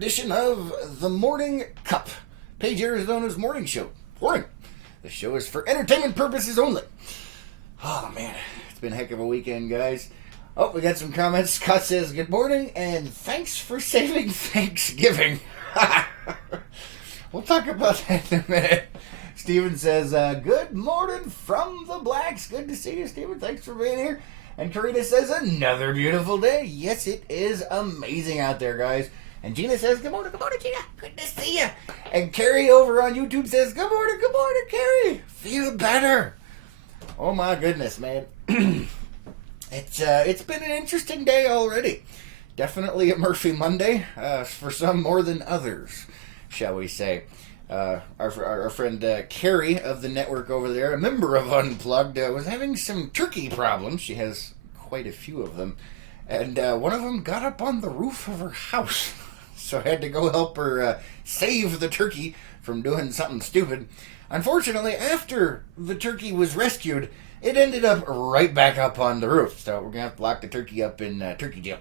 edition of The Morning Cup, Page, Arizona's morning show. Morning. The show is for entertainment purposes only. Oh, man. It's been a heck of a weekend, guys. Oh, we got some comments. Scott says, good morning, and thanks for saving Thanksgiving. We'll talk about that in a minute. Steven says, good morning from the Blacks. Good to see you, Steven. Thanks for being here. And Karina says, another beautiful day. Yes, it is amazing out there, guys. And Gina says, good morning, Gina. Good to see you. And Carrie over on YouTube says, good morning, Carrie. Feel better. Oh, my goodness, man. It's been an interesting day already. Definitely a Murphy Monday, for some more than others, shall we say. Our friend Carrie of the network over there, a member of Unplugged, was having some turkey problems. She has quite a few of them. And one of them got up on the roof of her house. So I had to go help her save the turkey from doing something stupid. Unfortunately, after the turkey was rescued, it ended up right back up on the roof. So we're going to have to lock the turkey up in turkey jail.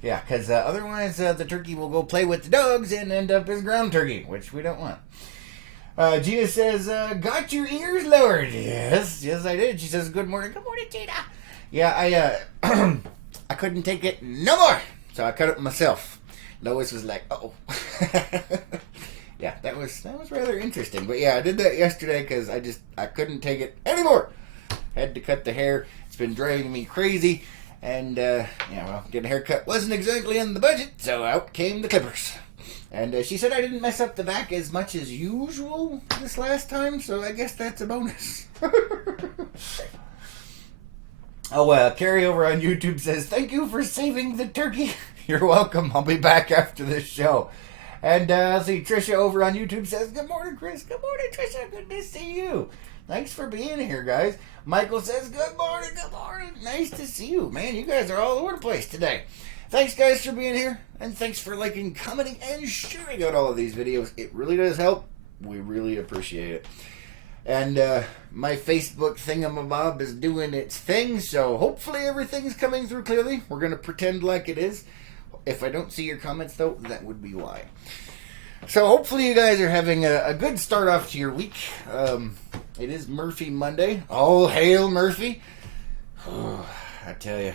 Yeah, because otherwise the turkey will go play with the dogs and end up as ground turkey, which we don't want. Gina says, got your ears lowered. Yes, I did. She says, good morning, Gina. Yeah, I couldn't take it no more, so I cut it myself. Lois was like, uh-oh. Yeah, that was rather interesting. But yeah, I did that yesterday because I couldn't take it anymore. Had to cut the hair. It's been driving me crazy. And, getting a haircut wasn't exactly in the budget, so out came the clippers. And she said I didn't mess up the back as much as usual this last time, so I guess that's a bonus. Carrie over on YouTube says, thank you for saving the turkey. You're welcome. I'll be back after this show. And see, Trisha over on YouTube says, good morning, Chris. Good morning, Trisha. Good to see you. Thanks for being here, guys. Michael says, good morning. Nice to see you. Man, you guys are all over the place today. Thanks, guys, for being here. And thanks for liking, commenting, and sharing out all of these videos. It really does help. We really appreciate it. And my Facebook thingamabob is doing its thing, so hopefully everything's coming through clearly. We're going to pretend like it is. If I don't see your comments, though, that would be why. So hopefully you guys are having a good start off to your week. It is Murphy Monday. All hail Murphy. Oh, I tell you.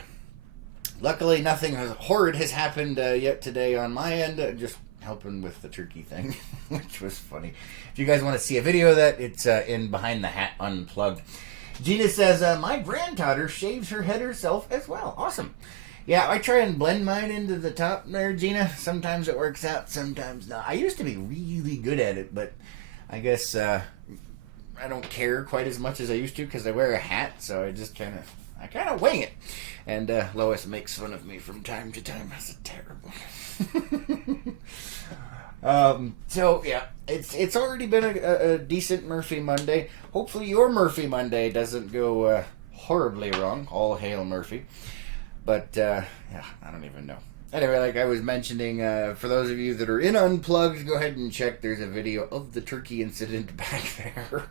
Luckily, nothing horrid has happened yet today on my end. Just helping with the turkey thing, which was funny. If you guys want to see a video of that, it's in Behind the Hat Unplugged. Gina says, my granddaughter shaves her head herself as well. Awesome. Yeah, I try and blend mine into the top there, Gina. Sometimes it works out, sometimes not. I used to be really good at it, but I guess I don't care quite as much as I used to because I wear a hat, so I just kind of wing it. And Lois makes fun of me from time to time. That's terrible. So yeah, it's already been a decent Murphy Monday. Hopefully your Murphy Monday doesn't go horribly wrong. All hail Murphy. But, yeah, I don't even know. Anyway, like I was mentioning, for those of you that are in Unplugged, go ahead and check. There's a video of the turkey incident back there.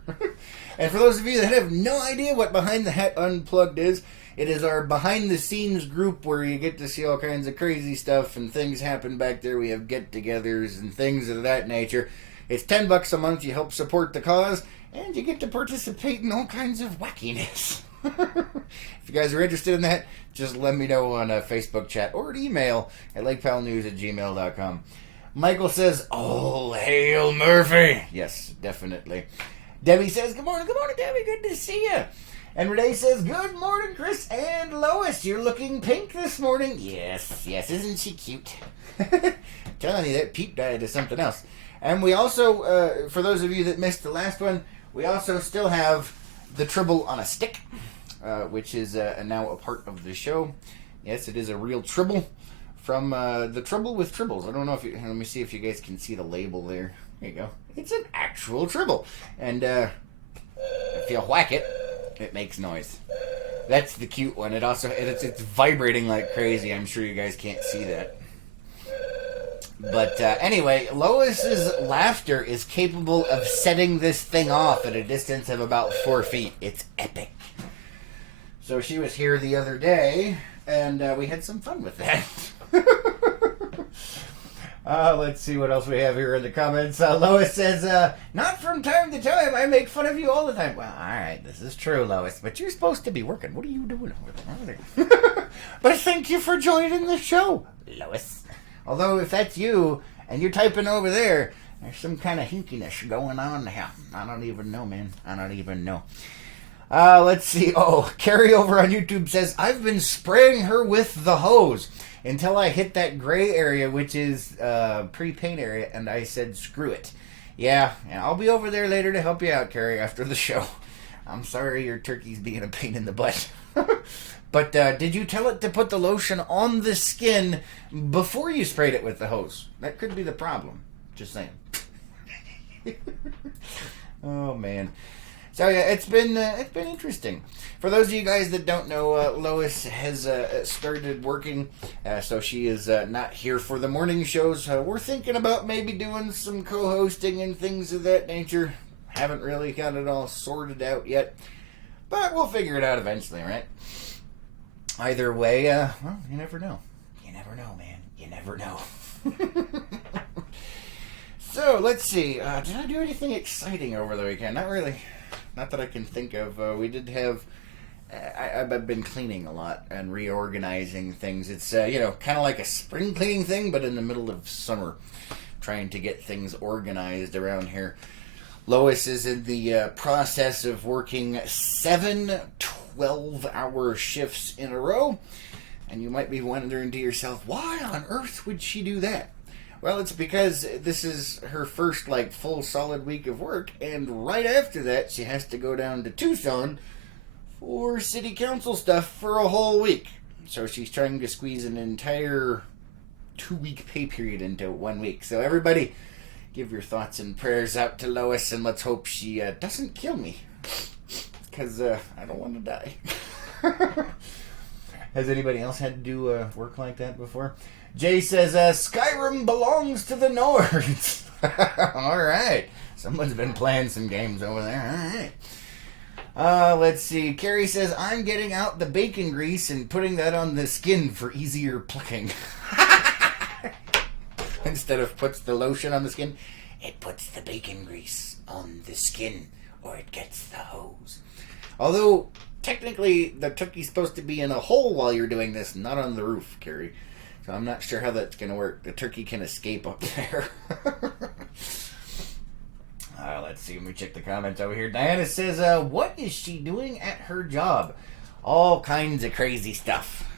And for those of you that have no idea what Behind the Hat Unplugged is, it is our behind-the-scenes group where you get to see all kinds of crazy stuff and things happen back there. We have get-togethers and things of that nature. It's $10 a month. You help support the cause, and you get to participate in all kinds of wackiness. If you guys are interested in that, just let me know on a Facebook chat or an email at lakepowellnews@gmail.com. Michael says, all hail Murphy. Yes, definitely. Debbie says, good morning, Debbie. Good to see you. And Renee says, good morning, Chris and Lois. You're looking pink this morning. Yes. Isn't she cute? Telling you, that peep died is something else. And we also, for those of you that missed the last one, we also still have the Tribble on a Stick, which is now a part of the show. Yes, it is a real Tribble from the Trouble with Tribbles. I don't know if let me see if you guys can see the label there. There you go. It's an actual Tribble. And if you whack it, it makes noise. That's the cute one. It also it's vibrating like crazy. I'm sure you guys can't see that. But anyway, Lois's laughter is capable of setting this thing off at a distance of about 4 feet. It's epic. So she was here the other day, and we had some fun with that. Let's see what else we have here in the comments. Lois says, not from time to time. I make fun of you all the time. Well, all right, this is true, Lois, but you're supposed to be working. What are you doing over there? But thank you for joining the show, Lois. Although, if that's you and you're typing over there, there's some kind of hinkiness going on here. I don't even know, man. I don't even know. Let's see. Oh, Carrie over on YouTube says, I've been spraying her with the hose until I hit that gray area, which is pre-paint area, and I said, screw it. Yeah, I'll be over there later to help you out, Carrie, after the show. I'm sorry your turkey's being a pain in the butt. But did you tell it to put the lotion on the skin before you sprayed it with the hose? That could be the problem. Just saying. Oh, man. So yeah, it's been interesting. For those of you guys that don't know, Lois has started working, so she is not here for the morning shows. We're thinking about maybe doing some co-hosting and things of that nature. Haven't really got it all sorted out yet, but we'll figure it out eventually, right? Either way, well, you never know. You never know, man. You never know. So let's see. Did I do anything exciting over the weekend? Not really. Not that I can think of. We did have... I've been cleaning a lot and reorganizing things. It's, kind of like a spring cleaning thing, but in the middle of summer. Trying to get things organized around here. Lois is in the process of working 7 12-hour shifts in a row. And you might be wondering to yourself, why on earth would she do that? Well, it's because this is her first, full solid week of work, and right after that, she has to go down to Tucson for city council stuff for a whole week. So she's trying to squeeze an entire 2-week pay period into 1 week. So everybody, give your thoughts and prayers out to Lois, and let's hope she doesn't kill me, because I don't want to die. Has anybody else had to do work like that before? Jay says, Skyrim belongs to the Nords. All right. Someone's been playing some games over there. All right. Let's see. Carrie says, I'm getting out the bacon grease and putting that on the skin for easier plucking. Instead of puts the lotion on the skin, it puts the bacon grease on the skin, or it gets the hose. Although, technically, the turkey's supposed to be in a hole while you're doing this, not on the roof, Carrie. So I'm not sure how that's going to work. The turkey can escape up there. Let's see. Let me check the comments over here. Diana says, what is she doing at her job? All kinds of crazy stuff.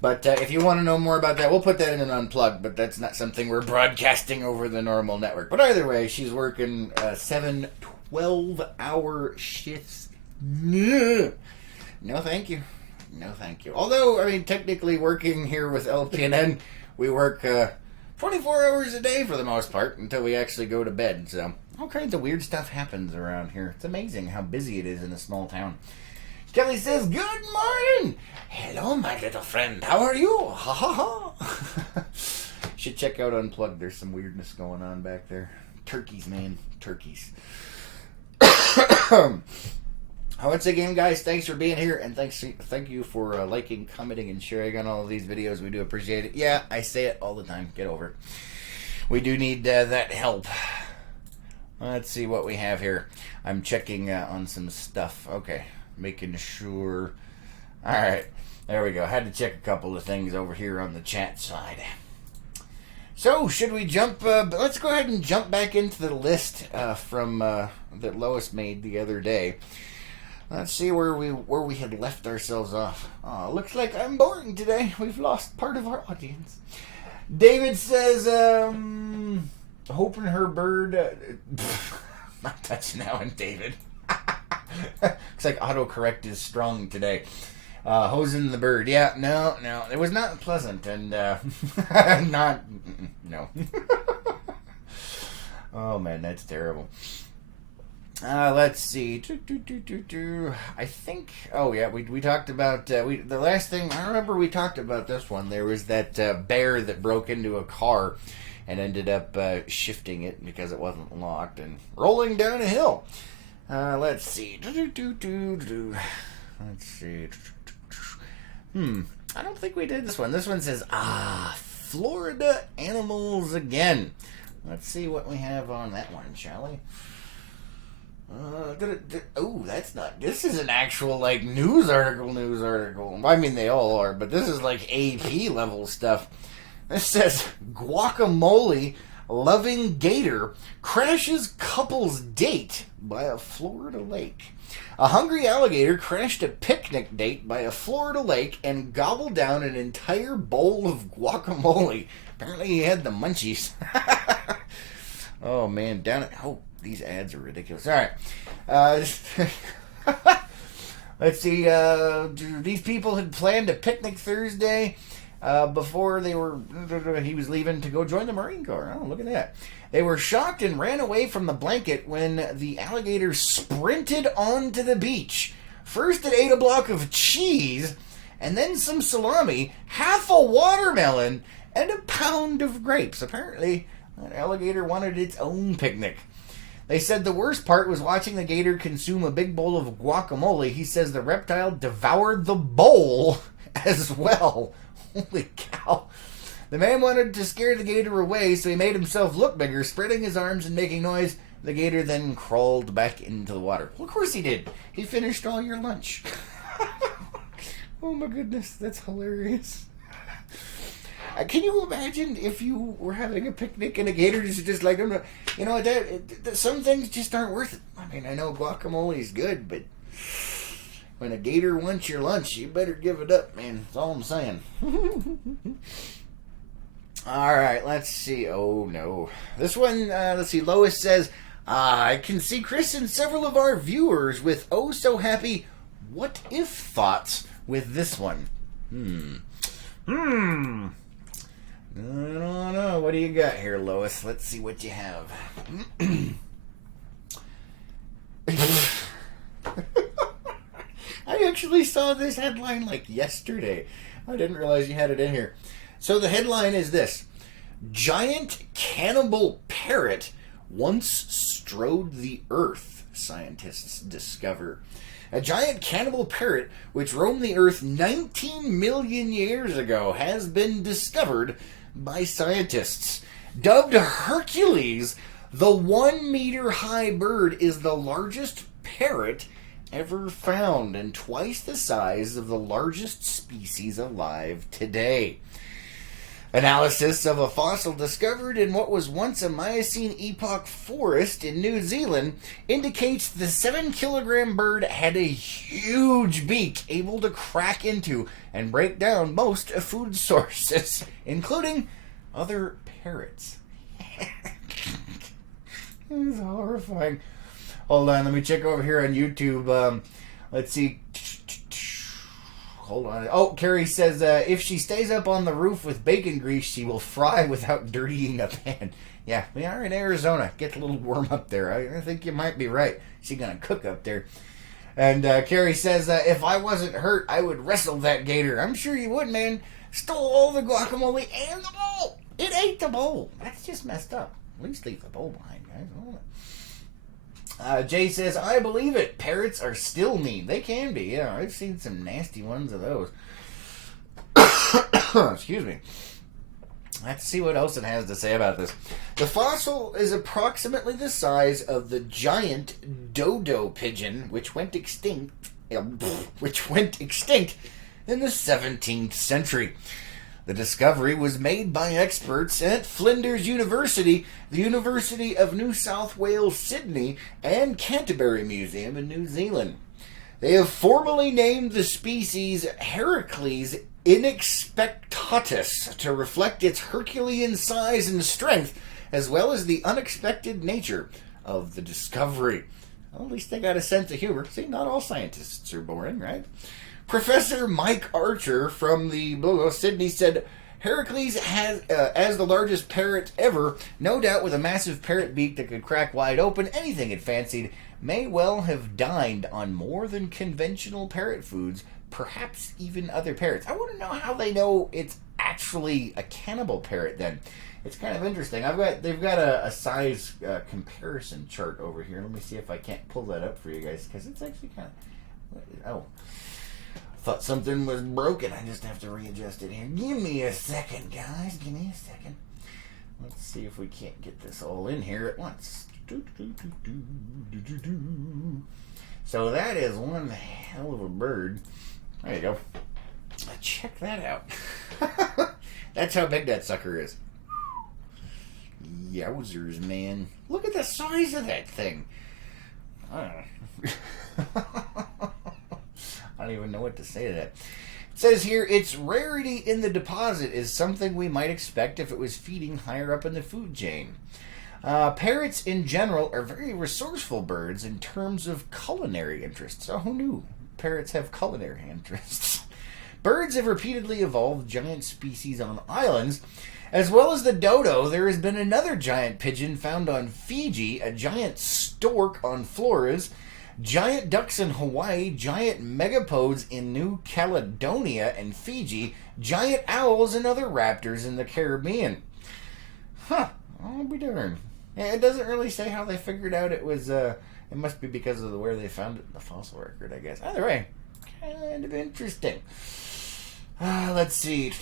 But if you want to know more about that, we'll put that in an unplugged, but that's not something we're broadcasting over the normal network. But either way, she's working 7 12-hour shifts. No, thank you. No, thank you. Although, technically working here with LPNN, we work 24 hours a day for the most part until we actually go to bed. So, all kinds of weird stuff happens around here. It's amazing how busy it is in a small town. Kelly says, good morning. Hello, my little friend. How are you? Ha ha ha. Should check out Unplugged. There's some weirdness going on back there. Turkeys, man. Turkeys. Once again, guys, thanks for being here, and thank you for liking, commenting, and sharing on all of these videos. We do appreciate it. Yeah, I say it all the time. Get over it. We do need that help. Let's see what we have here. I'm checking on some stuff. Okay, making sure. All right, there we go. I had to check a couple of things over here on the chat side. So, should we jump? Let's go ahead and jump back into the list from that Lois made the other day. Let's see where we had left ourselves off. Oh, looks like I'm boring today. We've lost part of our audience. David says, hoping her bird... not touching that one, David. Looks like autocorrect is strong today. Hosing the bird. Yeah, no. It was not pleasant, and not... No. Oh, man, that's terrible. Let's see. I think. Oh yeah, we talked about the last thing. I remember we talked about this one. There was that bear that broke into a car and ended up shifting it because it wasn't locked and rolling down a hill. Let's see. Let's see. I don't think we did this one. This one says, Florida animals again. Let's see what we have on that one, shall we? Oh, that's not. This is an actual like news article. I mean, they all are, but this is like AP level stuff. This says guacamole loving gator crashes couple's date by a Florida lake. A hungry alligator crashed a picnic date by a Florida lake and gobbled down an entire bowl of guacamole. Apparently, he had the munchies. Oh man, down at these ads are ridiculous. All right. Let's see. These people had planned a picnic Thursday before he was leaving to go join the Marine Corps. Oh, look at that. They were shocked and ran away from the blanket when the alligator sprinted onto the beach. First, it ate a block of cheese, and then some salami, half a watermelon, and a pound of grapes. Apparently, an alligator wanted its own picnic. They said the worst part was watching the gator consume a big bowl of guacamole. He says the reptile devoured the bowl as well. Holy cow. The man wanted to scare the gator away, so he made himself look bigger, spreading his arms and making noise. The gator then crawled back into the water. Well, of course he did. He finished all your lunch. Oh my goodness, that's hilarious. Can you imagine if you were having a picnic and a gator is just like, you know, some things just aren't worth it. I mean, I know guacamole is good, but when a gator wants your lunch, you better give it up, man. That's all I'm saying. All right, let's see. Oh, no. This one, let's see. Lois says, I can see Chris and several of our viewers with oh so happy what if thoughts with this one. I don't know. What do you got here, Lois? Let's see what you have. I actually saw this headline like yesterday. I didn't realize you had it in here. So the headline is this. Giant cannibal parrot once strode the earth, scientists discover. A giant cannibal parrot, which roamed the earth 19 million years ago, has been discovered by scientists. Dubbed Hercules, the 1 meter high bird is the largest parrot ever found and twice the size of the largest species alive today. Analysis of a fossil discovered in what was once a Miocene epoch forest in New Zealand indicates the 7-kilogram bird had a huge beak able to crack into and break down most food sources, including other parrots. This is horrifying. Hold on, let me check over here on YouTube. Let's see. Hold on. Oh, Carrie says if she stays up on the roof with bacon grease, she will fry without dirtying a pan. Yeah, we are in Arizona. Get a little warm up there. I think you might be right. She's going to cook up there. And Carrie says, if I wasn't hurt, I would wrestle that gator. I'm sure you would, man. Stole all the guacamole and the bowl. It ate the bowl. That's just messed up. At least leave the bowl behind, guys. Jay says, I believe it. Parrots are still mean. They can be, yeah. I've seen some nasty ones of those. Excuse me. Let's see what else it has to say about this. The fossil is approximately the size of the giant dodo pigeon, which went extinct in the 17th century. The discovery was made by experts at Flinders University, the University of New South Wales, Sydney, and Canterbury Museum in New Zealand. They have formally named the species Heracles inexpectatus to reflect its Herculean size and strength, as well as the unexpected nature of the discovery. Well, at least they got a sense of humor. See, not all scientists are boring, right? Professor Mike Archer from the Sydney said, Heracles has, as the largest parrot ever, no doubt with a massive parrot beak that could crack wide open anything it fancied, may well have dined on more than conventional parrot foods, perhaps even other parrots. I want to know how they know it's actually a cannibal parrot then. It's kind of interesting. They've got a size comparison chart over here. Let me see if I can't pull that up for you guys, because it's actually kind of... Oh. Thought something was broken. I just have to readjust it here. Give me a second, guys. Give me a second. Let's see if we can't get this all in here at once. So that is one hell of a bird. There you go. Check that out. That's how big that sucker is. Yowzers, man. Look at the size of that thing. I don't even know what to say to that. It says here, its rarity in the deposit is something we might expect if it was feeding higher up in the food chain. Parrots in general are very resourceful birds in terms of culinary interests. Oh, who knew? Parrots have culinary interests. Birds have repeatedly evolved giant species on islands. As well as the dodo, there has been another giant pigeon found on Fiji, a giant stork on Flores, giant ducks in Hawaii, giant megapodes in New Caledonia and Fiji, giant owls and other raptors in the Caribbean. Huh, I'll be darned. Yeah, it doesn't really say how they figured out it was, it must be because of where they found it in the fossil record, I guess. Either way, kind of interesting. Let's see.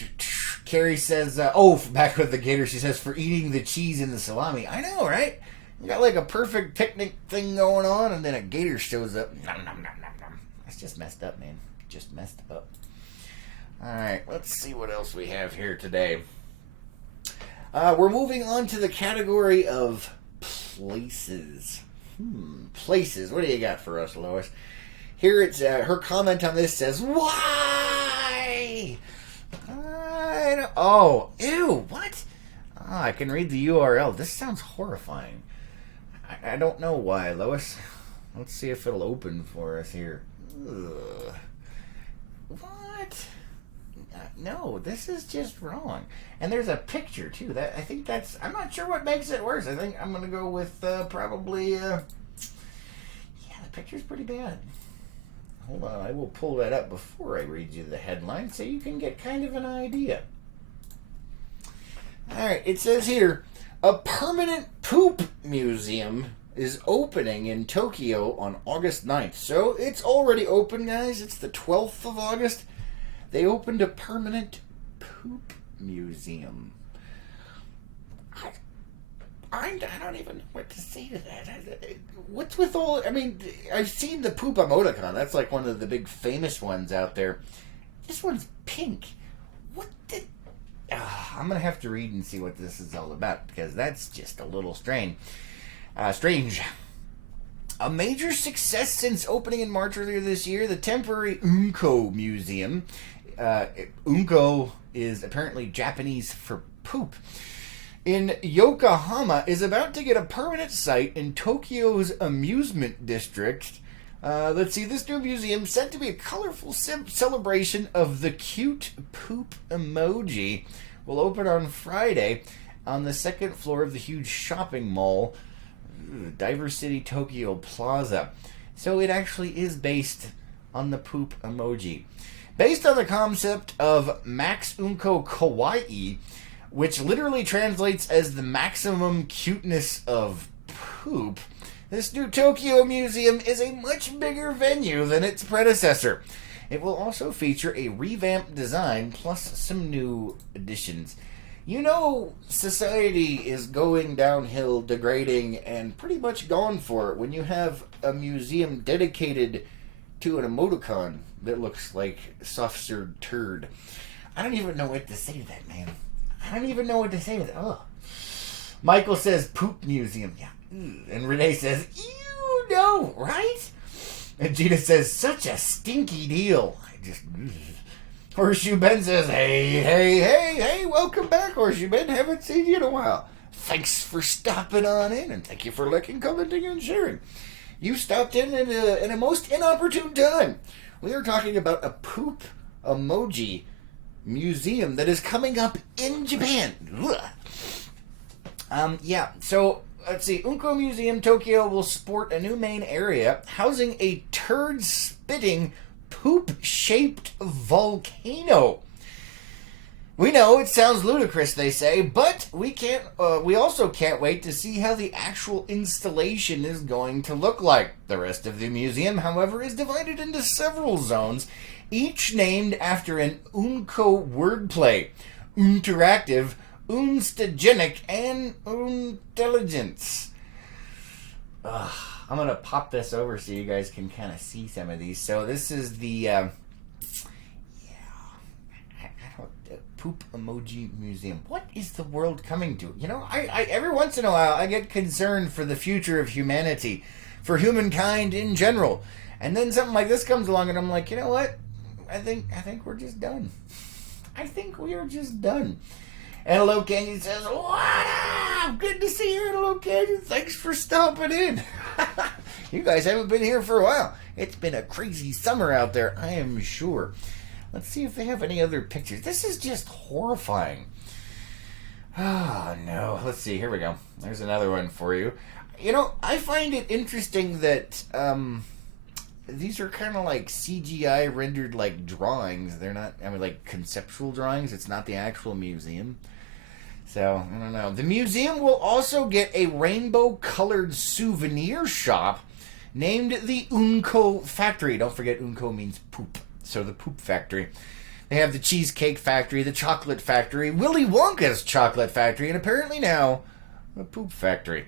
Carrie says, back with the gator, she says, for eating the cheese and the salami. I know, right? You got like a perfect picnic thing going on, and then a gator shows up. Nom, nom, nom, nom, nom. That's just messed up, man. Just messed up. Alright, let's see what else we have here today. We're moving on to the category of places. Places. What do you got for us, Lois? Here it's, her comment on this says, why? Ew, what? Oh, I can read the URL. This sounds horrifying. I don't know why, Lois. Let's see if it'll open for us here. Ugh. What? No, this is just wrong. And there's a picture, too. I'm not sure what makes it worse. I think I'm going to go with probably, the picture's pretty bad. Hold on, I will pull that up before I read you the headline so you can get kind of an idea. Alright, it says here, a permanent poop museum is opening in Tokyo on August 9th. So it's already open, guys. It's the 12th of August. They opened a permanent poop museum. I don't even know what to say to that. What's with all... I mean, I've seen the poop emoticon. That's like one of the big famous ones out there. This one's pink. What the... I'm going to have to read and see what this is all about, because that's just a little strange. A major success since opening in March earlier this year, the temporary Unko Museum. Unko is apparently Japanese for poop. In Yokohama is about to get a permanent site in Tokyo's amusement district. Let's see, this new museum said to be a colorful celebration of the cute poop emoji will open on Friday on the second floor of the huge shopping mall, Diver City Tokyo Plaza. So it actually is based on the poop emoji. Based on the concept of Max Unko Kawaii, which literally translates as the maximum cuteness of poop, this new Tokyo Museum is a much bigger venue than its predecessor. It will also feature a revamped design plus some new additions. You know, society is going downhill, degrading, and pretty much gone for it when you have a museum dedicated to an emoticon that looks like soft-served turd. I don't even know what to say to that, man. I don't even know what to say to that. Oh. Michael says, poop museum. Yeah. And Renee says, ew, no, right? And Gina says, such a stinky deal. Horseshoe Ben says, hey, welcome back, Horseshoe Ben. Haven't seen you in a while. Thanks for stopping on in, and thank you for liking, commenting, and sharing. You stopped in a most inopportune time. We are talking about a poop emoji museum that is coming up in Japan. So let's see. Unko Museum Tokyo will sport a new main area housing a turd-spitting, poop-shaped volcano. We know it sounds ludicrous, they say, but we also can't wait to see how the actual installation is going to look like. The rest of the museum, however, is divided into several zones, each named after an Unco wordplay. Interactive, unstagenic, and intelligence. I'm going to pop this over so you guys can kind of see some of these. So this is the Poop Emoji Museum. What is the world coming to? You know, I every once in a while I get concerned for the future of humanity, for humankind in general. And then something like this comes along and I'm like, you know what? I think we're just done. I think we are just done. Antelope Canyon says, what up? Good to see you, Antelope Canyon. Thanks for stopping in. You guys haven't been here for a while. It's been a crazy summer out there, I am sure. Let's see if they have any other pictures. This is just horrifying. Oh, no. Let's see. Here we go. There's another one for you. You know, I find it interesting that these are kind of like CGI rendered like drawings. They're not, I mean, like conceptual drawings. It's not the actual museum. So, I don't know. The museum will also get a rainbow-colored souvenir shop named the Unco Factory. Don't forget, Unco means poop. So, the Poop Factory. They have the Cheesecake Factory, the Chocolate Factory, Willy Wonka's Chocolate Factory, and apparently now, the Poop Factory.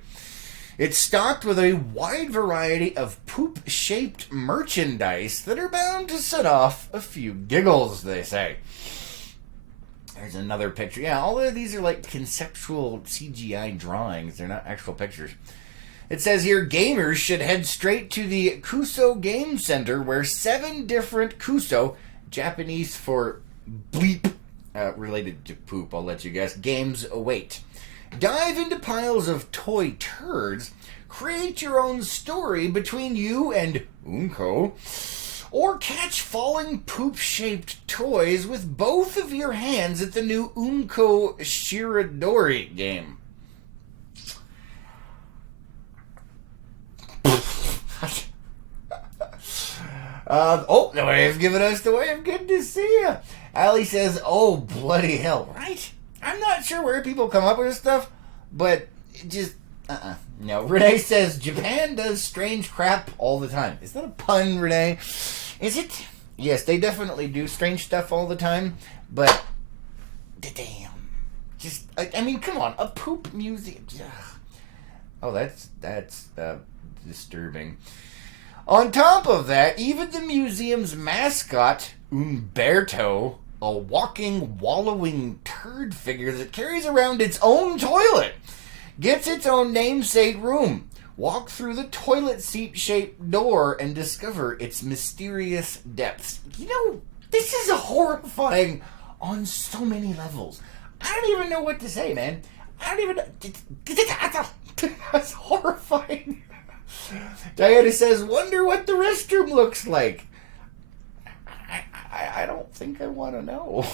It's stocked with a wide variety of poop-shaped merchandise that are bound to set off a few giggles, they say. There's another picture. Yeah, all of these are like conceptual CGI drawings. They're not actual pictures. It says here, gamers should head straight to the Kuso Game Center, where 7 different Kuso, Japanese for bleep, related to poop, I'll let you guess, games await. Dive into piles of toy turds, create your own story between you and Unco, or catch falling poop-shaped toys with both of your hands at the new Unco Shiradori game. The wave's giving us the wave. Good to see you. Allie says, oh, bloody hell, right? I'm not sure where people come up with this stuff, but it just, no. Renee says, Japan does strange crap all the time. Is that a pun, Renee? Is it? Yes, they definitely do strange stuff all the time, but, damn. Just, I mean, come on, a poop museum. Oh, that's disturbing. On top of that, even the museum's mascot, Umberto, a walking, wallowing turd figure that carries around its own toilet, gets its own namesake room. Walk through the toilet seat-shaped door and discover its mysterious depths. You know, this is horrifying on so many levels. I don't even know what to say, man. I don't even know. That's horrifying. Diana says, wonder what the restroom looks like. I don't think I want to know.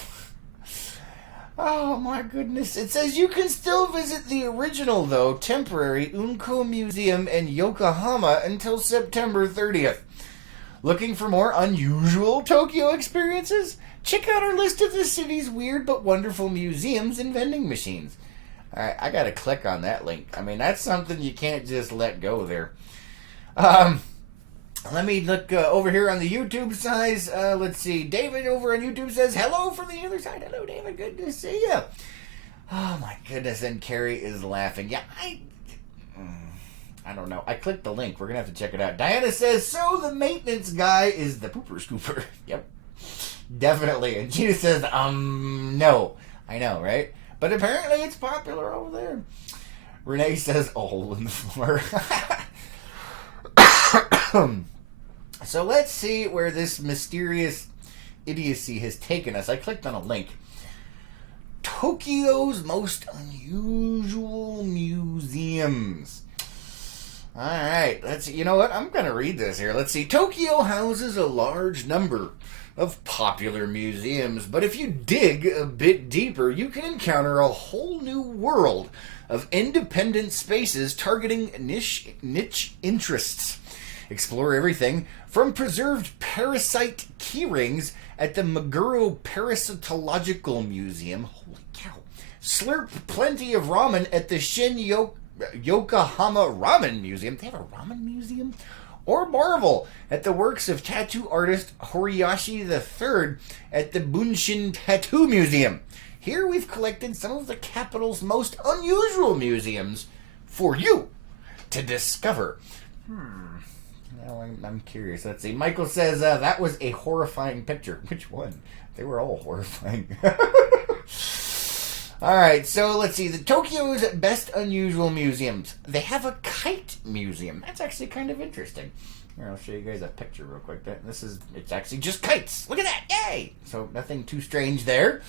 Oh my goodness. It says you can still visit the original, though, temporary Unco Museum in Yokohama until September 30th. Looking for more unusual Tokyo experiences? Check out our list of the city's weird but wonderful museums and vending machines. Alright, I gotta click on that link. I mean, that's something you can't just let go there. Let me look over here on the YouTube side. Let's see. David over on YouTube says, hello from the other side. Hello, David. Good to see you. Oh, my goodness. And Carrie is laughing. Yeah, I don't know. I clicked the link. We're going to have to check it out. Diana says, so the maintenance guy is the pooper scooper. Yep. Definitely. And Gina says, no. I know, right? But apparently it's popular over there. Renee says, a hole in the floor. So let's see where this mysterious idiocy has taken us. I clicked on a link. Tokyo's most unusual museums. Alright, you know what? I'm going to read this here. Let's see. Tokyo houses a large number of popular museums, but if you dig a bit deeper, you can encounter a whole new world of independent spaces targeting niche interests. Explore everything from preserved parasite keyrings at the Meguro Parasitological Museum. Holy cow. Slurp plenty of ramen at the Yokohama Ramen Museum. They have a ramen museum? or marvel at the works of tattoo artist Horiyoshi III at the Bunshin Tattoo Museum. Here we've collected some of the capital's most unusual museums for you to discover. Now I'm curious. Let's see. Michael says that was a horrifying picture. Which one? They were all horrifying. All right, so let's see. The Tokyo's best unusual museums. They have a kite museum. That's actually kind of interesting. Here, I'll show you guys a picture real quick. It's actually just kites. Look at that. Yay! So nothing too strange there.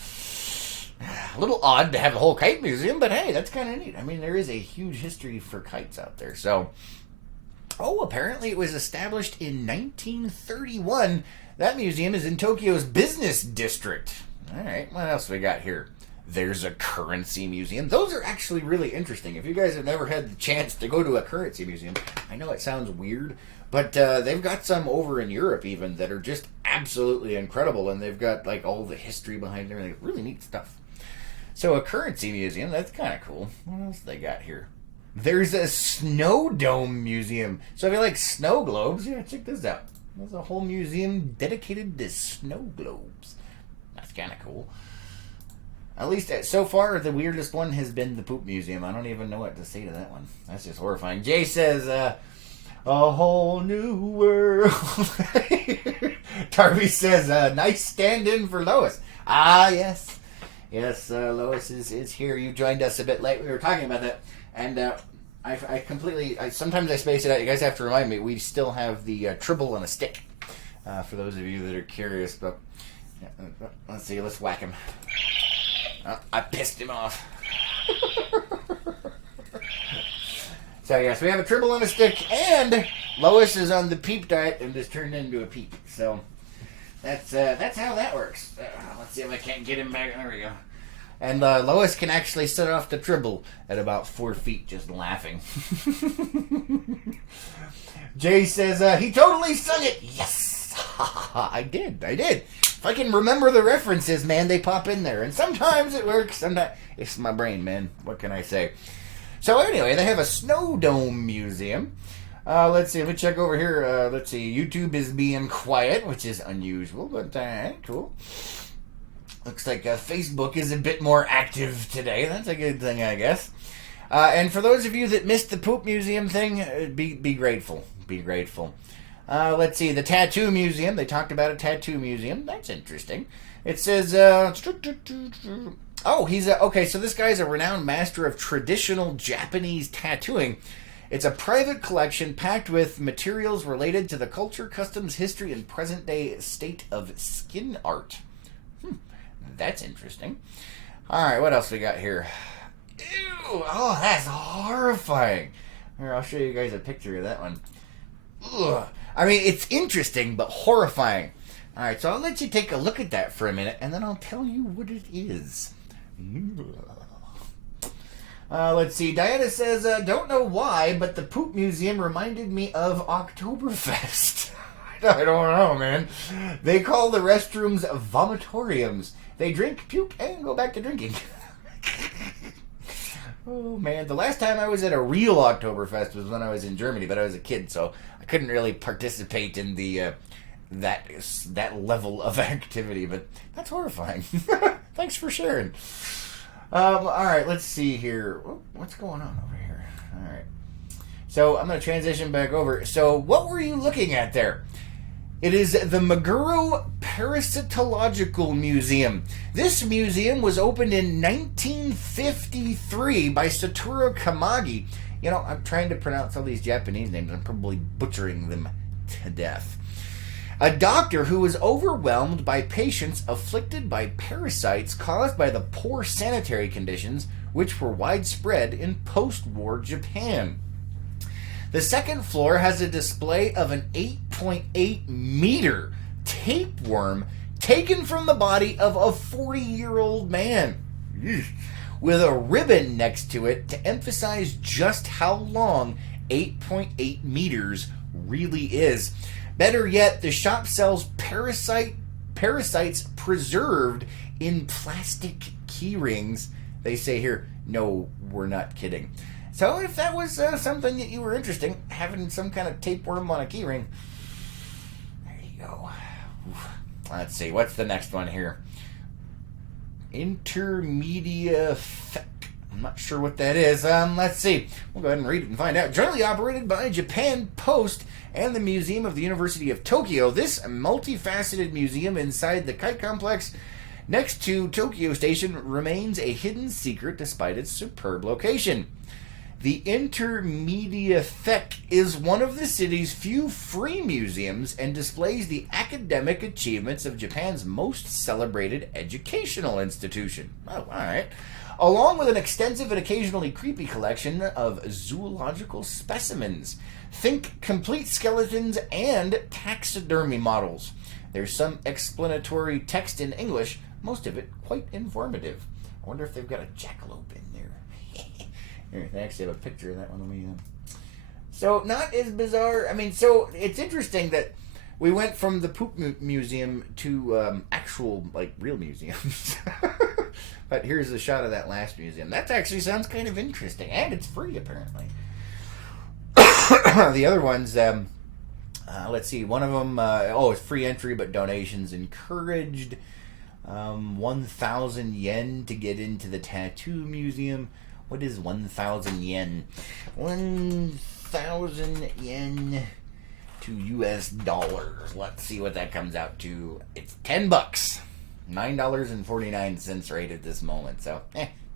A little odd to have a whole kite museum, but hey, that's kind of neat. I mean, there is a huge history for kites out there. So, apparently it was established in 1931. That museum is in Tokyo's business district. All right, what else we got here? There's a currency museum. Those are actually really interesting. If you guys have never had the chance to go to a currency museum, I know it sounds weird, but they've got some over in Europe even that are just absolutely incredible, and they've got like all the history behind everything. Really neat stuff. So a currency museum, that's kind of cool. What else they got here? There's a snow dome museum. So if you like snow globes, yeah, check this out. There's a whole museum dedicated to snow globes. That's kind of cool. At least so far, the weirdest one has been the poop museum. I don't even know what to say to that one. That's just horrifying. Jay says, a whole new world. Darby says, nice stand-in for Lois. Ah, yes. Yes, Lois is here. You joined us a bit late. We were talking about that. And I completely... sometimes I space it out. You guys have to remind me. We still have the tribble and a stick. For those of you that are curious. But let's see. Let's whack him. I pissed him off. So yes, we have a tribble and a stick, and Lois is on the peep diet and just turned into a peep. So that's how that works. Let's see if I can't get him back. There we go. And Lois can actually set off the tribble at about 4 feet, just laughing. Jay says he totally sung it. Yes. I did. If I can remember the references, man, they pop in there. And sometimes it works. Sometimes it's my brain, man. What can I say? So anyway, they have a snow dome museum. Let's see. Let me check over here. Let's see. YouTube is being quiet, which is unusual, but cool. Looks like Facebook is a bit more active today. That's a good thing, I guess. And for those of you that missed the poop museum thing, be grateful. Be grateful. Let's see, the tattoo museum. They talked about a tattoo museum. That's interesting. It says, okay, so this guy's a renowned master of traditional Japanese tattooing. It's a private collection packed with materials related to the culture, customs, history, and present-day state of skin art. That's interesting. All right, what else we got here? Ew, oh, that's horrifying. Here, I'll show you guys a picture of that one. Ugh. I mean, it's interesting, but horrifying. All right, so I'll let you take a look at that for a minute, and then I'll tell you what it is. Let's see. Diana says, don't know why, but the poop museum reminded me of Oktoberfest. I don't know, man. They call the restrooms vomitoriums. They drink, puke, and go back to drinking. Oh, man. The last time I was at a real Oktoberfest was when I was in Germany, but I was a kid, so I couldn't really participate in the that level of activity, but that's horrifying. Thanks for sharing. All right, let's see here. What's going on over here? All right. So I'm going to transition back over. So what were you looking at there? It is the Meguro Parasitological Museum. This museum was opened in 1953 by Satoru Kamagi. You know, I'm trying to pronounce all these Japanese names. I'm probably butchering them to death. A doctor who was overwhelmed by patients afflicted by parasites caused by the poor sanitary conditions which were widespread in post-war Japan. The second floor has a display of an 8.8 meter tapeworm taken from the body of a 40-year-old man, with a ribbon next to it to emphasize just how long 8.8 meters really is. Better yet, the shop sells parasites preserved in plastic key rings. They say here, no, we're not kidding. So if that was something that you were interested in, having some kind of tapeworm on a keyring, there you go. Let's see, what's the next one here? Intermedia Fec. I'm not sure what that is. Let's see. We'll go ahead and read it and find out. Jointly operated by Japan Post and the Museum of the University of Tokyo, this multifaceted museum inside the kite complex next to Tokyo Station remains a hidden secret despite its superb location. The Intermedia Fec is one of the city's few free museums and displays the academic achievements of Japan's most celebrated educational institution. Oh, all right. Along with an extensive and occasionally creepy collection of zoological specimens. Think complete skeletons and taxidermy models. There's some explanatory text in English, most of it quite informative. I wonder if they've got a jackalope in there. Here, they actually have a picture of that one on me. So, not as bizarre. I mean, so it's interesting that we went from the poop museum to actual, like, real museums. But here's a shot of that last museum. That actually sounds kind of interesting. And it's free, apparently. The other ones, let's see. One of them, it's free entry, but donations encouraged. 1,000 yen to get into the tattoo museum. What is 1,000 yen? 1,000 yen to US dollars. Let's see what that comes out to. It's $10. $9.49 right at this moment. So,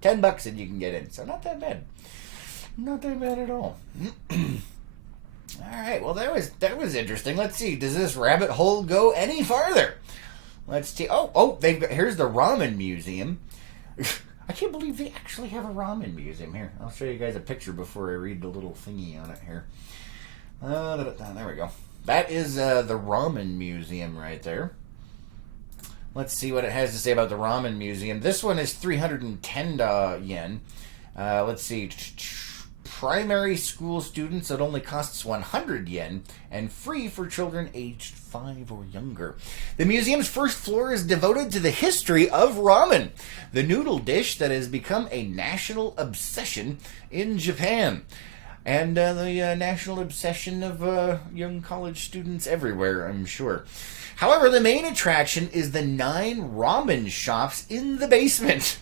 $10 and you can get in. So not that bad. Not that bad at all. All right. Well, that was interesting. Let's see. Does this rabbit hole go any farther? Let's see. Here's the ramen museum. I can't believe they actually have a ramen museum here. I'll show you guys a picture before I read the little thingy on it here. There we go. That is the ramen museum right there. Let's see what it has to say about the ramen museum. This one is 310 yen. Let's see. Primary school students, it only costs 100 yen, and free for children aged 5 or younger. The museum's first floor is devoted to the history of ramen, the noodle dish that has become a national obsession in Japan. And the national obsession of young college students everywhere, I'm sure. However, the main attraction is the 9 ramen shops in the basement.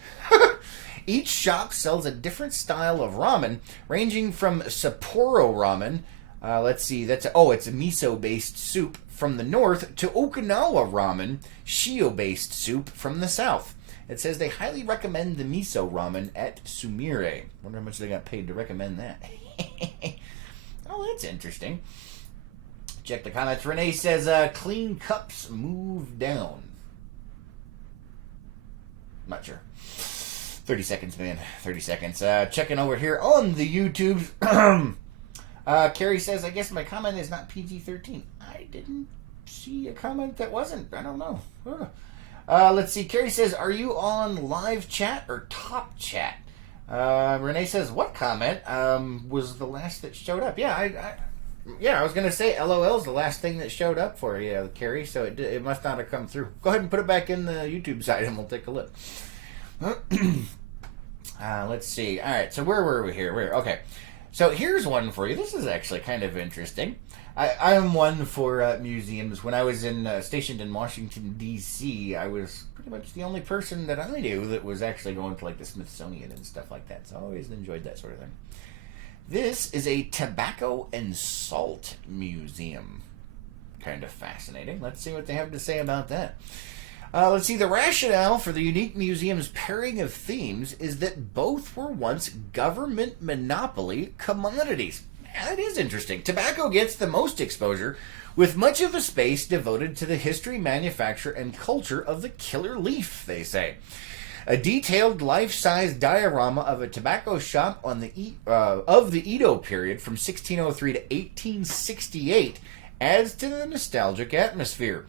Each shop sells a different style of ramen, ranging from Sapporo ramen, it's a miso-based soup from the north, to Okinawa ramen, shio-based soup from the south. It says they highly recommend the miso ramen at Sumire. Wonder how much they got paid to recommend that. Oh, that's interesting. Check the comments. Renee says, clean cups move down. Not sure. 30 seconds, man. 30 seconds. Checking over here on the YouTube. Carrie says, I guess my comment is not PG-13. I didn't see a comment that wasn't. I don't know. Let's see. Carrie says, are you on live chat or top chat? Renee says, what comment was the last that showed up? Yeah, I was going to say LOL's the last thing that showed up for you, Carrie, so it must not have come through. Go ahead and put it back in the YouTube side and we'll take a look. Let's see. All right, so where were we here? Okay, so here's one for you. This is actually kind of interesting. I am one for museums. When I was stationed in Washington, D.C., I was pretty much the only person that I knew that was actually going to like the Smithsonian and stuff like that, so I always enjoyed that sort of thing. This is a tobacco and salt museum. Kind of fascinating. Let's see what they have to say about that. Let's see, the rationale for the unique museum's pairing of themes is that both were once government monopoly commodities. Yeah, that is interesting. Tobacco gets the most exposure, with much of the space devoted to the history, manufacture, and culture of the killer leaf, they say. A detailed life-size diorama of a tobacco shop on of the Edo period from 1603 to 1868 adds to the nostalgic atmosphere.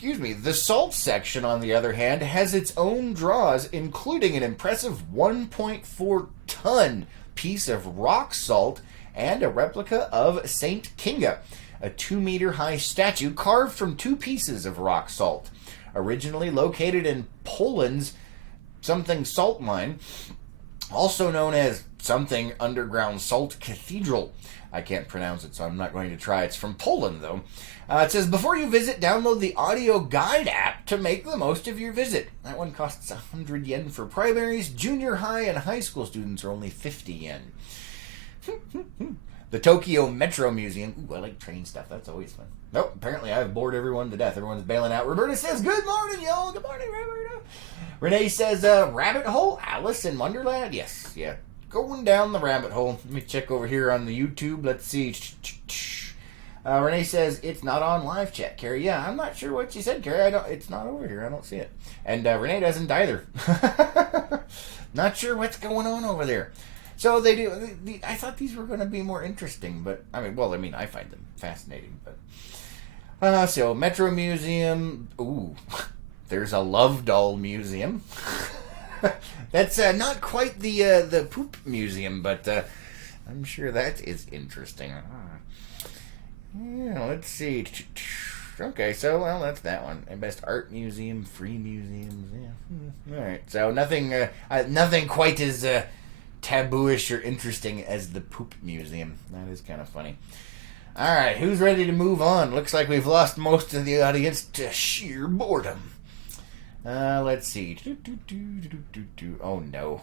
The salt section, on the other hand, has its own draws, including an impressive 1.4-ton piece of rock salt and a replica of Saint Kinga, a 2-meter-high statue carved from 2 pieces of rock salt. Originally located in Poland's something salt mine, also known as something underground salt cathedral. I can't pronounce it, so I'm not going to try. It's from Poland, though. It says, before you visit, download the audio guide app to make the most of your visit. That one costs 100 yen for primaries. Junior high and high school students are only 50 yen. The Tokyo Metro Museum. Ooh, I like train stuff. That's always fun. Nope, apparently I've bored everyone to death. Everyone's bailing out. Roberta says, good morning, y'all. Good morning, Roberta. Renee says, rabbit hole? Alice in Wonderland? Yes, yeah. Going down the rabbit hole. Let me check over here on the YouTube. Let's see. Renee says, it's not on live chat, Carrie. Yeah, I'm not sure what you said, Carrie. It's not over here. I don't see it. And Renee doesn't either. Not sure what's going on over there. So they do. I thought these were going to be more interesting, but I find them fascinating. But so Metro Museum. Ooh, there's a Love Doll Museum. That's not quite the poop museum, but I'm sure that is interesting. Yeah, let's see. Okay, so that's that one. Best art museum, free museums. Yeah. All right. So nothing quite as tabooish or interesting as the poop museum. That is kind of funny. All right, who's ready to move on? Looks like we've lost most of the audience to sheer boredom. Let's see. Oh no.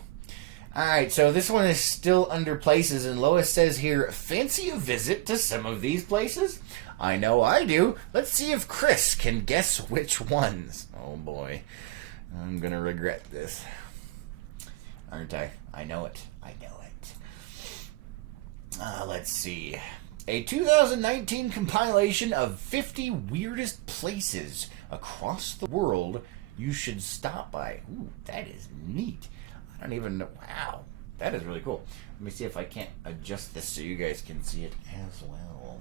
Alright, so this one is still under places, and Lois says here, fancy a visit to some of these places? I know I do. Let's see if Chris can guess which ones. Oh boy. I'm gonna regret this. Aren't I? I know it. I know it. Let's see. A 2019 compilation of 50 weirdest places across the world you should stop by. Ooh, that is neat. I don't even know. Wow. That is really cool. Let me see if I can't adjust this so you guys can see it as well.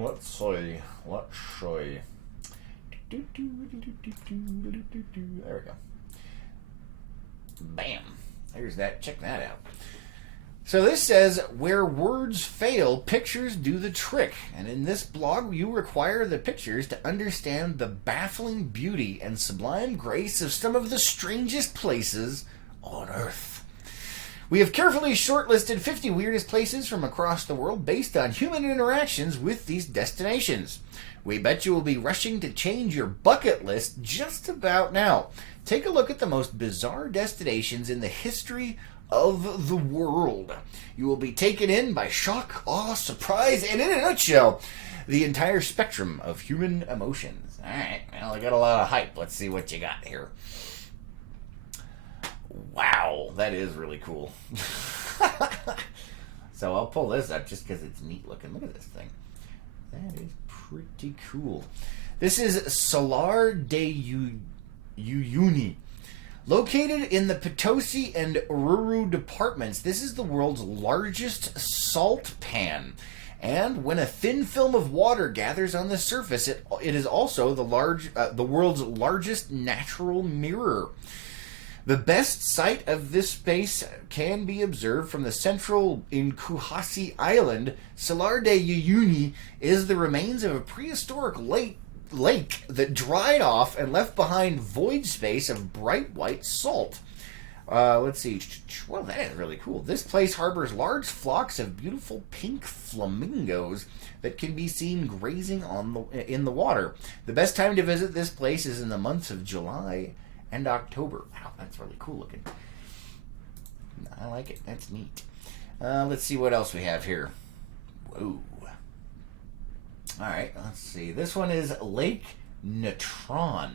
Let's see. Let's see. There we go. Bam. There's that. Check that out. So this says, where words fail, pictures do the trick. And in this blog, you require the pictures to understand the baffling beauty and sublime grace of some of the strangest places on Earth. We have carefully shortlisted 50 weirdest places from across the world based on human interactions with these destinations. We bet you will be rushing to change your bucket list just about now. Take a look at the most bizarre destinations in the history of the world. You will be taken in by shock, awe, surprise, and in a nutshell, the entire spectrum of human emotions. Alright, well, I got a lot of hype. Let's see what you got here. Wow, that is really cool. So I'll pull this up just because it's neat looking. Look at this thing. That is pretty cool. This is Salar de Uyuni. Located in the Potosi and Oruro departments, this is the world's largest salt pan. And when a thin film of water gathers on the surface, it is also the world's largest natural mirror. The best sight of this space can be observed from the central Inkuhasi Island. Salar de Uyuni is the remains of a prehistoric lake that dried off and left behind void space of bright white salt. Let's see. Well, that is really cool. This place harbors large flocks of beautiful pink flamingos that can be seen grazing in the water. The best time to visit this place is in the months of July and October. Wow, that's really cool looking. I like it. That's neat. Let's see what else we have here. Whoa. Alright, let's see. This one is Lake Natron.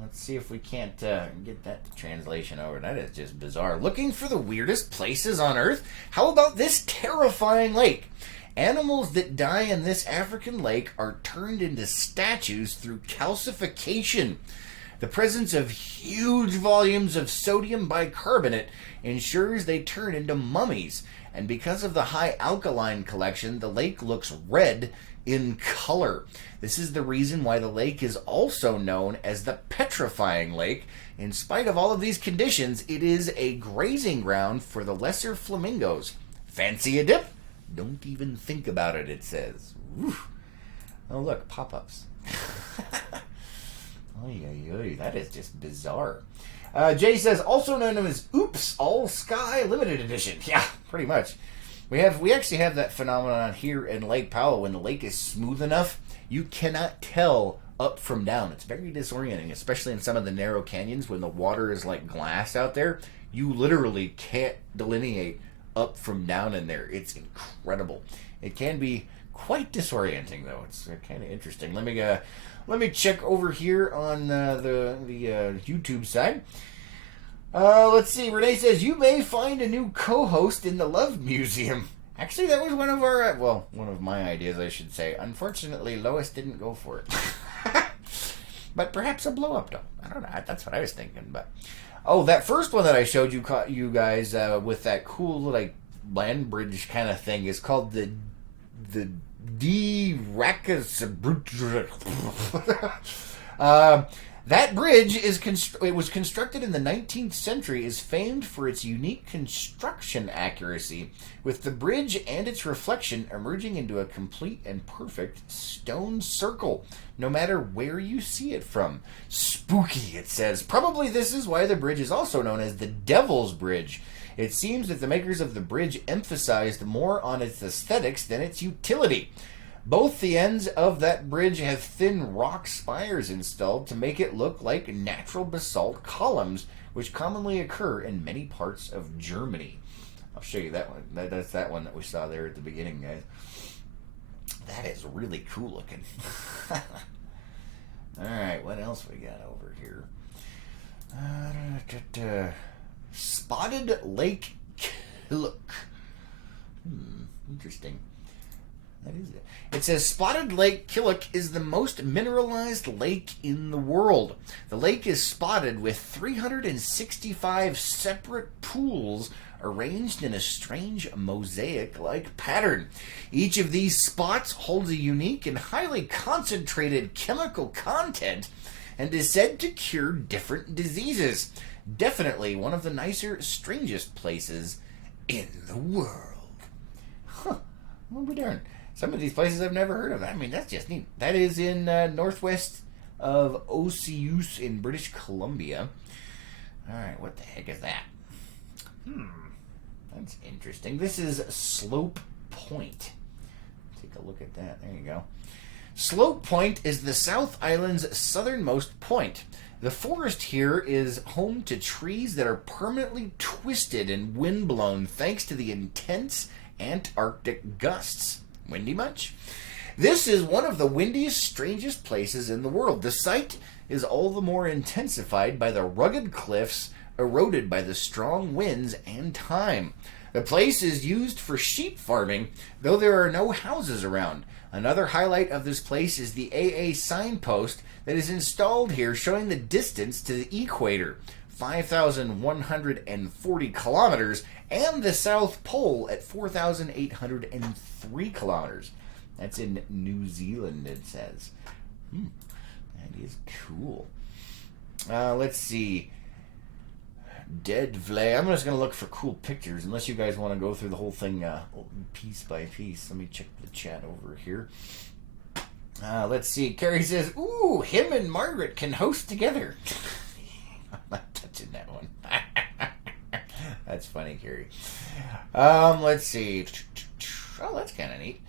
Let's see if we can't get that translation over. That is just bizarre. Looking for the weirdest places on Earth? How about this terrifying lake? Animals that die in this African lake are turned into statues through calcification. The presence of huge volumes of sodium bicarbonate ensures they turn into mummies. And because of the high alkaline collection, the lake looks red in color. This is the reason why the lake is also known as the petrifying lake. In spite of all of these conditions, it is a grazing ground for the lesser flamingos. Fancy a dip? Don't even think about it, it says. Oof. Oh look, pop-ups. Oy, oy, oy. That is just bizarre. Jay says, also known as Oops All Sky Limited Edition. Yeah, pretty much. We actually have that phenomenon here in Lake Powell. When the lake is smooth enough, you cannot tell up from down. It's very disorienting, especially in some of the narrow canyons when the water is like glass out there. You literally can't delineate up from down in there. It's incredible. It can be quite disorienting, though. It's kind of interesting. Let me check over here on the YouTube side. Let's see. Renee says, you may find a new co-host in the Love Museum. Actually, that was one of my ideas, I should say. Unfortunately, Lois didn't go for it. But perhaps a blow-up doll. I don't know. That's what I was thinking. But that first one that I showed you guys with that cool like land bridge kind of thing is called the that bridge it was constructed in the 19th century, is famed for its unique construction accuracy, with the bridge and its reflection emerging into a complete and perfect stone circle, no matter where you see it from. Spooky, it says. Probably this is why the bridge is also known as the Devil's Bridge. It seems that the makers of the bridge emphasized more on its aesthetics than its utility. Both the ends of that bridge have thin rock spires installed to make it look like natural basalt columns, which commonly occur in many parts of Germany. I'll show you that one. That's that one that we saw there at the beginning, guys. That is really cool looking. Alright, what else we got over here? Spotted Lake Killock. Interesting. That is it. It says Spotted Lake Killock is the most mineralized lake in the world. The lake is spotted with 365 separate pools arranged in a strange mosaic-like pattern. Each of these spots holds a unique and highly concentrated chemical content and is said to cure different diseases. Definitely one of the nicer, strangest places in the world. Huh. Well, be darned. Some of these places I've never heard of. I mean, that's just neat. That is in northwest of Osceola in British Columbia. Alright, what the heck is that? That's interesting. This is Slope Point. Take a look at that. There you go. Slope Point is the South Island's southernmost point. The forest here is home to trees that are permanently twisted and windblown thanks to the intense Antarctic gusts. Windy much? This is one of the windiest, strangest places in the world. The sight is all the more intensified by the rugged cliffs eroded by the strong winds and time. The place is used for sheep farming, though there are no houses around. Another highlight of this place is the AA signpost that is installed here showing the distance to the equator, 5,140 kilometers, and the South Pole at 4,803 kilometers. That's in New Zealand, it says. That is cool. Let's see. Dead Vlay. I'm just going to look for cool pictures, unless you guys want to go through the whole thing piece by piece. Let me check the chat over here. Let's see. Carrie says, ooh, him and Margaret can host together. I'm not touching that one. That's funny, Carrie. Let's see. Oh, that's kind of neat.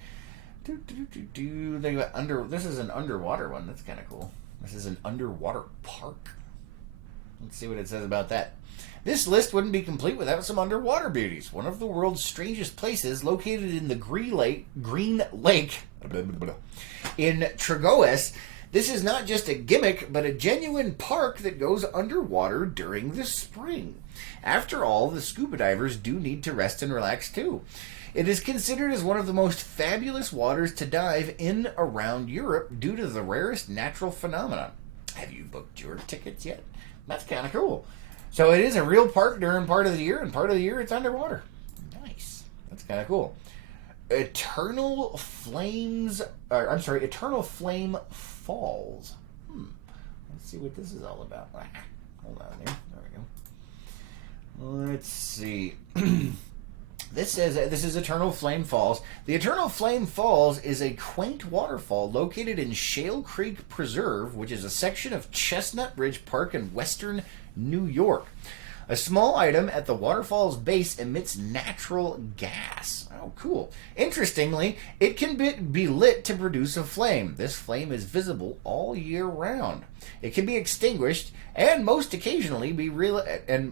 They got this is an underwater one. That's kind of cool. This is an underwater park. Let's see what it says about that. This list wouldn't be complete without some underwater beauties. One of the world's strangest places, located in the Green Lake in Tregoes. This is not just a gimmick, but a genuine park that goes underwater during the spring. After all, the scuba divers do need to rest and relax too. It is considered as one of the most fabulous waters to dive in around Europe due to the rarest natural phenomena. Have you booked your tickets yet? That's kind of cool. So it is a real park during part of the year, and part of the year it's underwater. Nice. That's kind of cool. Eternal Flame Falls. Let's see what this is all about. Hold on there. There we go. Let's see. This is Eternal Flame Falls. The Eternal Flame Falls is a quaint waterfall located in Shale Creek Preserve, which is a section of Chestnut Ridge Park in western New York. A small item at the waterfall's base emits natural gas. Oh, cool. Interestingly, it can be lit to produce a flame. This flame is visible all year round. It can be extinguished and must occasionally be relit. The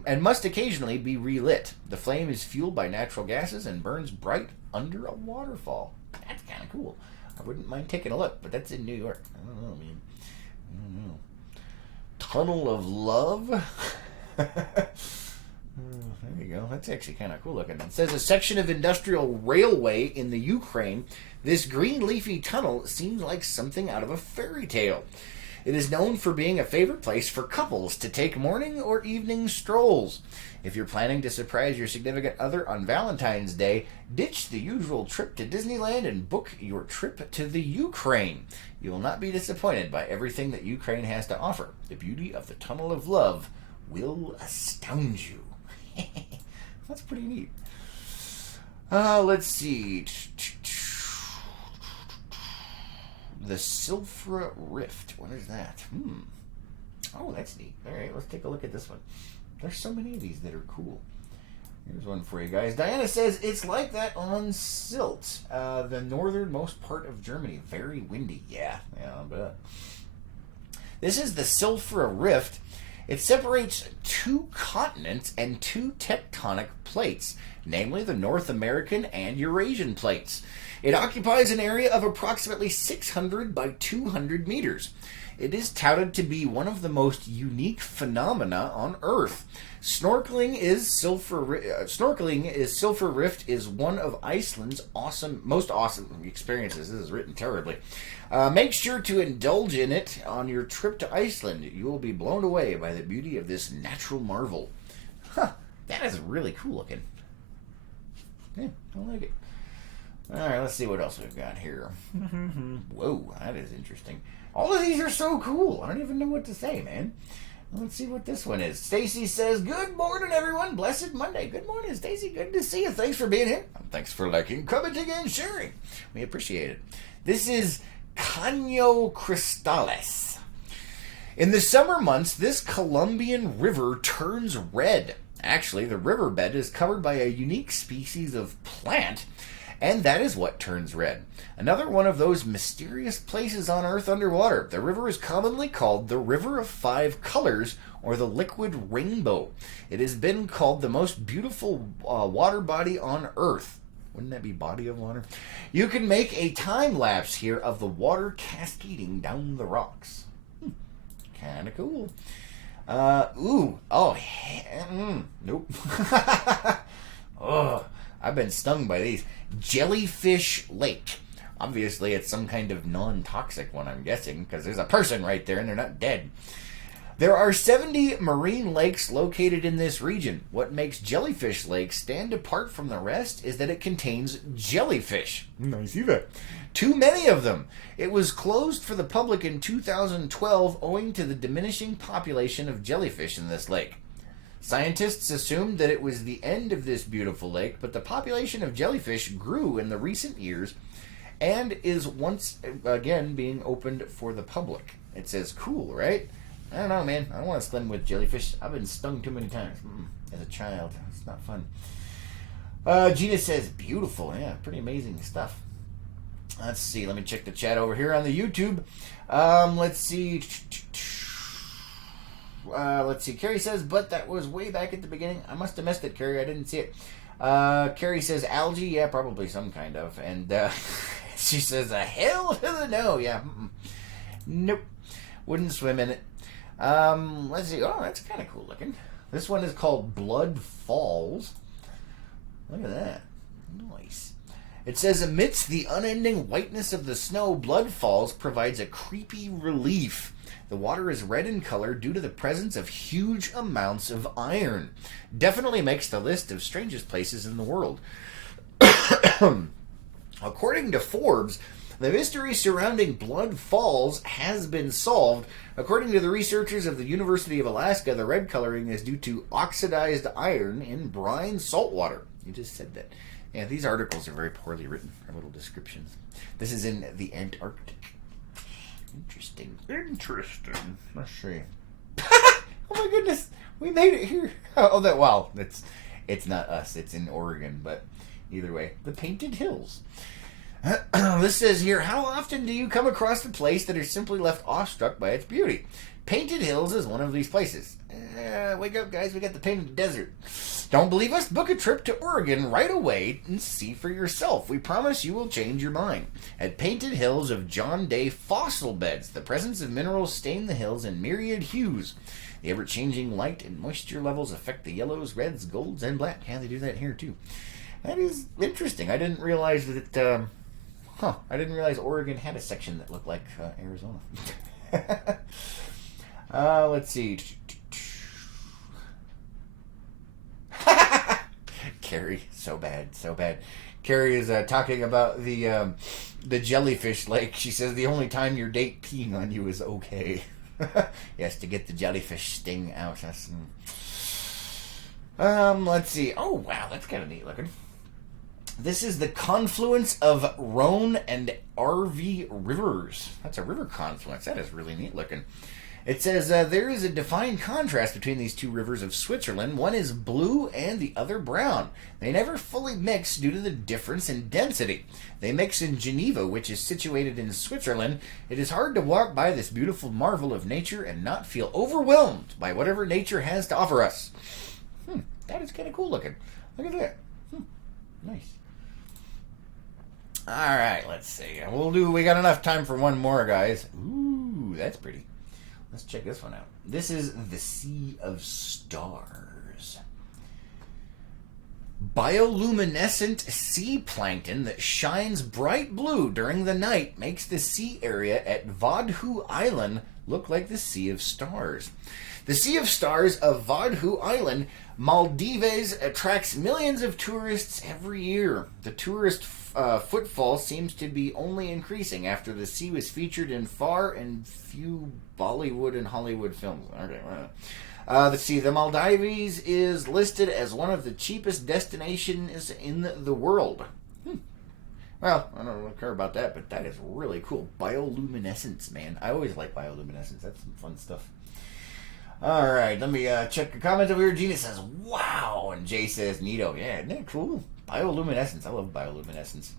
flame is fueled by natural gases and burns bright under a waterfall. That's kind of cool. I wouldn't mind taking a look, but that's in New York. I don't know, man. I don't know. Tunnel of Love. There you go. That's actually kind of cool looking. It says a section of industrial railway in the Ukraine. This green leafy tunnel seems like something out of a fairy tale. It is known for being a favorite place for couples to take morning or evening strolls. If you're planning to surprise your significant other on Valentine's Day, ditch the usual trip to Disneyland and book your trip to the Ukraine. You will not be disappointed by everything that Ukraine has to offer. The beauty of the Tunnel of Love will astound you. That's pretty neat. Let's see. The Silfra Rift. What is that? Oh, that's neat. All right, let's take a look at this one. There's so many of these that are cool. Here's one for you guys. Diana says it's like that on Silt, the northernmost part of Germany. Very windy. Yeah, I bet. This is the Silfra Rift. It separates two continents and two tectonic plates, namely the North American and Eurasian plates. It occupies an area of approximately 600 by 200 meters. It is touted to be one of the most unique phenomena on Earth. Snorkeling is Silfra Rift is one of Iceland's most awesome experiences. This is written terribly. Make sure to indulge in it on your trip to Iceland. You will be blown away by the beauty of this natural marvel. Huh, that is really cool looking. Yeah, I like it. Alright, let's see what else we've got here. Whoa, that is interesting. All of these are so cool. I don't even know what to say, man. Let's see what this one is. Stacy says, good morning, everyone. Blessed Monday. Good morning, Stacy. Good to see you. Thanks for being here. Thanks for liking, commenting, and sharing. We appreciate it. This is Caño Cristales. In the summer months, this Colombian river turns red. Actually, the riverbed is covered by a unique species of plant, and that is what turns red. Another one of those mysterious places on Earth underwater. The river is commonly called the River of Five Colors, or the Liquid Rainbow. It has been called the most beautiful water body on Earth. Wouldn't that be body of water? You can make a time lapse here of the water cascading down the rocks. Kind of cool. Nope. Oh, I've been stung by these. Jellyfish Lake. Obviously, it's some kind of non-toxic one, I'm guessing, because there's a person right there and they're not dead. There are 70 marine lakes located in this region. What makes Jellyfish Lake stand apart from the rest is that it contains jellyfish. I see that. Too many of them. It was closed for the public in 2012 owing to the diminishing population of jellyfish in this lake. Scientists assumed that it was the end of this beautiful lake, but the population of jellyfish grew in the recent years and is once again being opened for the public. It says cool, right? I don't know, man. I don't want to swim with jellyfish. I've been stung too many times as a child. It's not fun. Gina says beautiful. Yeah, pretty amazing stuff. Let's see. Let me check the chat over here on the YouTube. Let's see. Carrie says, but that was way back at the beginning. I must have missed it, Carrie. I didn't see it. Carrie says, algae. Yeah, probably some kind of. And she says, a hell to the no. Yeah. Nope. Wouldn't swim in it. Let's see. Oh, that's kind of cool looking. This one is called Blood Falls. Look at that. Nice. It says, amidst the unending whiteness of the snow, Blood Falls provides a creepy relief. The water is red in color due to the presence of huge amounts of iron. Definitely makes the list of strangest places in the world. According to Forbes, the mystery surrounding Blood Falls has been solved. According to the researchers of the University of Alaska, the red coloring is due to oxidized iron in brine saltwater. You just said that. Yeah, these articles are very poorly written. Our little descriptions. This is in the Antarctic. Interesting. Let's see. Oh my goodness, we made it here. Oh, that well, it's not us. It's in Oregon, but either way, the Painted Hills. This says here, how often do you come across a place that is simply left awestruck by its beauty? Painted Hills is one of these places. Wake up, guys. We got the Painted Desert. Don't believe us? Book a trip to Oregon right away and see for yourself. We promise you will change your mind. At Painted Hills of John Day Fossil Beds, the presence of minerals stain the hills in myriad hues. The ever-changing light and moisture levels affect the yellows, reds, golds, and black. Yeah, they do that here, too. That is interesting. I didn't realize that... I didn't realize Oregon had a section that looked like Arizona. Let's see. Carrie, so bad. Carrie is talking about the jellyfish lake. She says the only time your date peeing on you is okay. Yes, to get the jellyfish sting out. Let's see. Oh, wow, that's kind of neat looking. This is the confluence of Rhone and RV rivers. That's a river confluence. That is really neat looking. It says, there is a defined contrast between these two rivers of Switzerland. One is blue and the other brown. They never fully mix due to the difference in density. They mix in Geneva, which is situated in Switzerland. It is hard to walk by this beautiful marvel of nature and not feel overwhelmed by whatever nature has to offer us. That is kind of cool looking. Look at that. Nice. All right, let's see. We got enough time for one more, guys. Ooh, that's pretty. Let's check this one out. This is the Sea of Stars. Bioluminescent sea plankton that shines bright blue during the night makes the sea area at Vadhu Island look like the Sea of Stars. The Sea of Stars of Vadhu Island, Maldives, attracts millions of tourists every year. The tourist footfall seems to be only increasing after the sea was featured in far and few Bollywood and Hollywood films. Okay, let's see. The Maldives is listed as one of the cheapest destinations in the world. Well, I don't really care about that, but that is really cool. Bioluminescence, man. I always like bioluminescence. That's some fun stuff. All right, let me check the comments over here. Gina says, wow. And Jay says, neato. Yeah, isn't that cool? Bioluminescence. I love bioluminescence.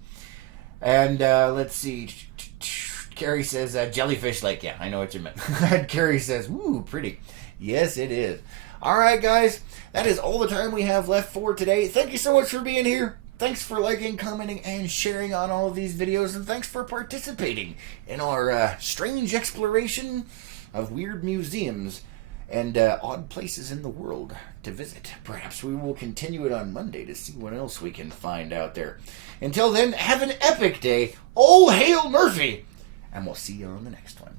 And let's see. Carrie says, jellyfish lake. Yeah, I know what you meant. Carrie says, ooh, pretty. Yes, it is. All right, guys. That is all the time we have left for today. Thank you so much for being here. Thanks for liking, commenting, and sharing on all of these videos. And thanks for participating in our strange exploration of weird museums and odd places in the world to visit. Perhaps we will continue it on Monday to see what else we can find out there. Until then, have an epic day. All hail Murphy! And we'll see you on the next one.